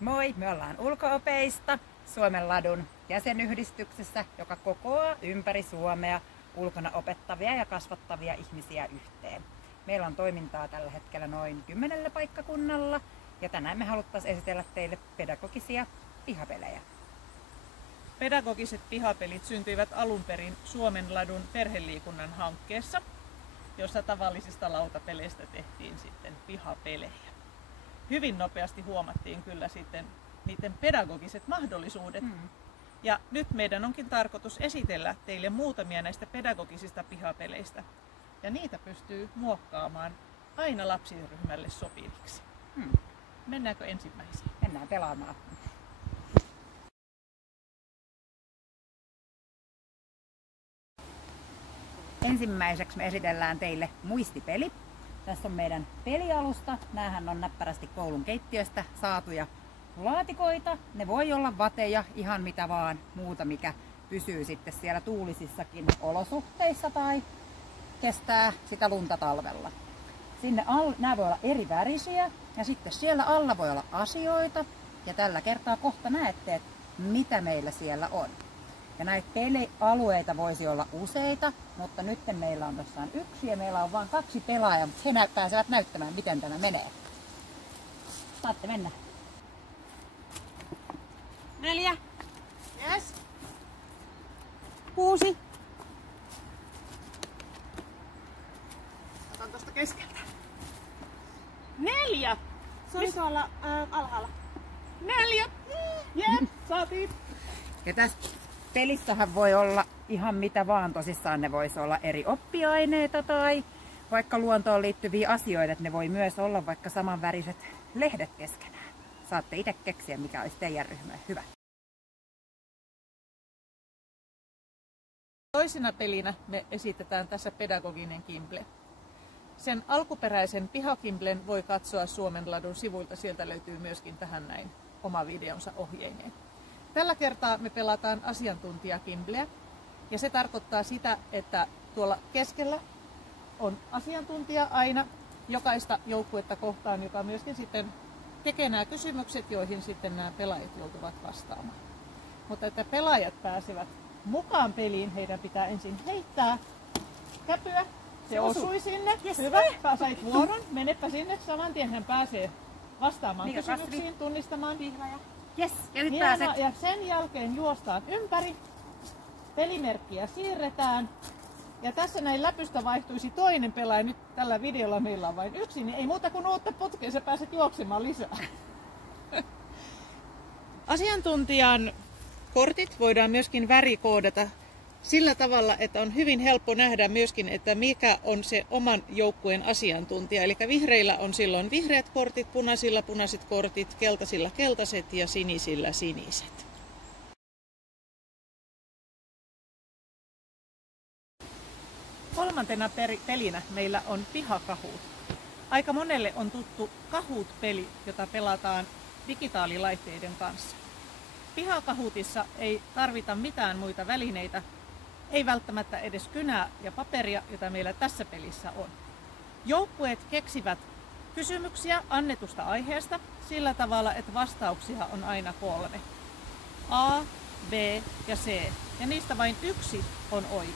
Moi, me ollaan Ulko-Opeista Suomen ladun jäsenyhdistyksessä, joka kokoaa ympäri Suomea ulkona opettavia ja kasvattavia ihmisiä yhteen. Meillä on toimintaa tällä hetkellä noin 10 paikkakunnalla ja tänään me haluttaisiin esitellä teille pedagogisia pihapelejä. Pedagogiset pihapelit syntyivät alun perin Suomen ladun perheliikunnan hankkeessa, jossa tavallisista lautapeleistä tehtiin sitten pihapelejä. Hyvin nopeasti huomattiin kyllä sitten niiden pedagogiset mahdollisuudet. Ja nyt meidän onkin tarkoitus esitellä teille muutamia näistä pedagogisista pihapeleistä. Ja niitä pystyy muokkaamaan aina lapsiryhmälle sopiviksi. Mennäänkö ensimmäiseen? Mennään pelaamaan. Ensimmäiseksi me esitellään teille muistipeli. Tässä on meidän pelialusta. Nämähän on näppärästi koulun keittiöstä saatuja laatikoita. Ne voi olla vateja, ihan mitä vaan muuta, mikä pysyy sitten siellä tuulisissakin olosuhteissa tai kestää sitä lunta talvella. Sinne nämä voi olla eri värisiä ja sitten siellä alla voi olla asioita. Ja tällä kertaa kohta näette, että mitä meillä siellä on. Ja näitä pelialueita voisi olla useita, mutta nyt meillä on tuossa yksi ja meillä on vain 2 pelaajaa, mutta he pääsevät näyttämään, miten tämä menee. Saatte mennä. 4. Yes. 6. Otan tuosta keskeltä. 4. Se oli tuolla alhaalla. 4. Jep, saatiin. Ja tässä pelissähän voi olla ihan mitä vaan, tosissaan ne voisi olla eri oppiaineita tai vaikka luontoon liittyviä asioita, että ne voi myös olla vaikka samanväriset lehdet keskenään. Saatte itse keksiä, mikä olisi teidän ryhmälle hyvä. Toisena pelinä me esitetään tässä pedagoginen kimble. Sen alkuperäisen pihakimblen voi katsoa Suomen ladun sivuilta, sieltä löytyy myöskin tähän näin oma videonsa ohjeineen. Tällä kertaa me pelataan asiantuntijakimbleä ja se tarkoittaa sitä, että tuolla keskellä on asiantuntija aina jokaista joukkuetta kohtaan, joka myöskin sitten tekee nämä kysymykset, joihin sitten nämä pelaajat joutuvat vastaamaan. Mutta että pelaajat pääsevät mukaan peliin, heidän pitää ensin heittää käpyä. Se osui sinne. Yes. Hyvä, sait vuoron. Menepä sinne, saman tien hän pääsee vastaamaan kysymyksiin, tunnistamaan. Yes, ja nyt pääset. Ja sen jälkeen juostaan ympäri, pelimerkkiä siirretään ja tässä näin läpystä vaihtuisi toinen pelaaja. Nyt tällä videolla meillä on vain yksi, niin ei muuta kuin uutta putkea, sä pääset juoksemaan lisää. Asiantuntijan kortit voidaan myöskin värikoodata sillä tavalla, että on hyvin helppo nähdä myöskin, että mikä on se oman joukkueen asiantuntija. Eli vihreillä on silloin vihreät kortit, punaisilla punaiset kortit, keltaisilla keltaiset ja sinisillä siniset. Kolmantena pelinä meillä on pihakahuut. Aika monelle on tuttu Kahoot-peli, jota pelataan digitaalilaitteiden kanssa. Pihakahootissa ei tarvita mitään muita välineitä, ei välttämättä edes kynää ja paperia, jota meillä tässä pelissä on. Joukkueet keksivät kysymyksiä annetusta aiheesta sillä tavalla, että vastauksia on aina 3. A, B ja C, ja niistä vain yksi on oikein.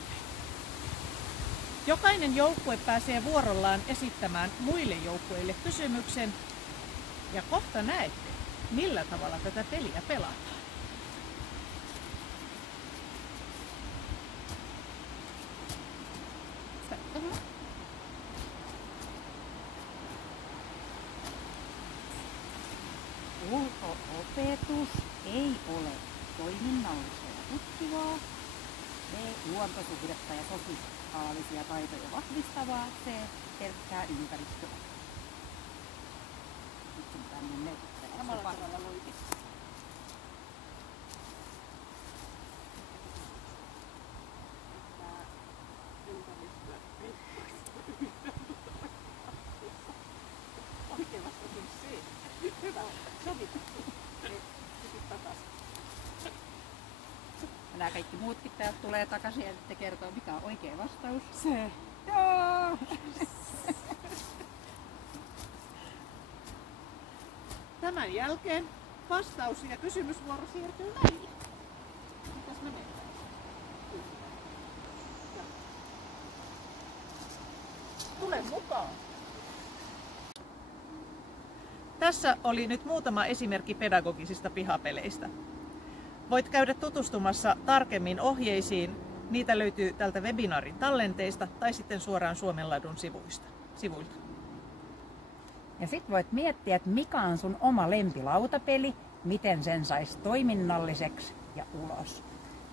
Jokainen joukkue pääsee vuorollaan esittämään muille joukkueille kysymyksen, ja kohta näette, millä tavalla tätä peliä pelataan. Ulko-opetus ei ole toiminnallista ja tutkivaa. B. Luontosuhdetta ja sosiaalisia taitoja vahvistavaa. C. Pelkkää ympäristöä. Nyt on tänne merkittävä. Samalla tavalla luikin. Oikein vastaus C. Hyvä, sovitettu. Sitten takaisin. Nämä kaikki muutkin täältä tulee takaisin ja sitten kertoo, mikä on oikea vastaus. C. Joo! Tämän jälkeen vastaus- ja kysymysvuoro siirtyy näin. Mitäs menee? Tule mukaan! Tässä oli nyt muutama esimerkki pedagogisista pihapeleistä. Voit käydä tutustumassa tarkemmin ohjeisiin. Niitä löytyy tältä webinaarin tallenteista tai sitten suoraan Suomenladun sivuilta. Ja sit voit miettiä, että mikä on sun oma lempilautapeli, miten sen saisi toiminnalliseksi ja ulos.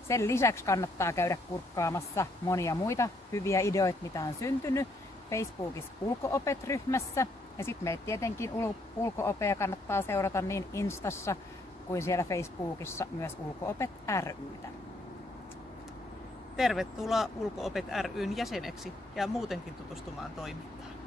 Sen lisäksi kannattaa käydä kurkkaamassa monia muita hyviä ideoita, mitä on syntynyt Facebookissa Ulko-opet-ryhmässä. Ja sitten meitä tietenkin Ulko-opea kannattaa seurata niin Instassa kuin siellä Facebookissa myös Ulko-opet ry:tä. Tervetuloa Ulko-opet ry:n jäseneksi ja muutenkin tutustumaan toimintaan.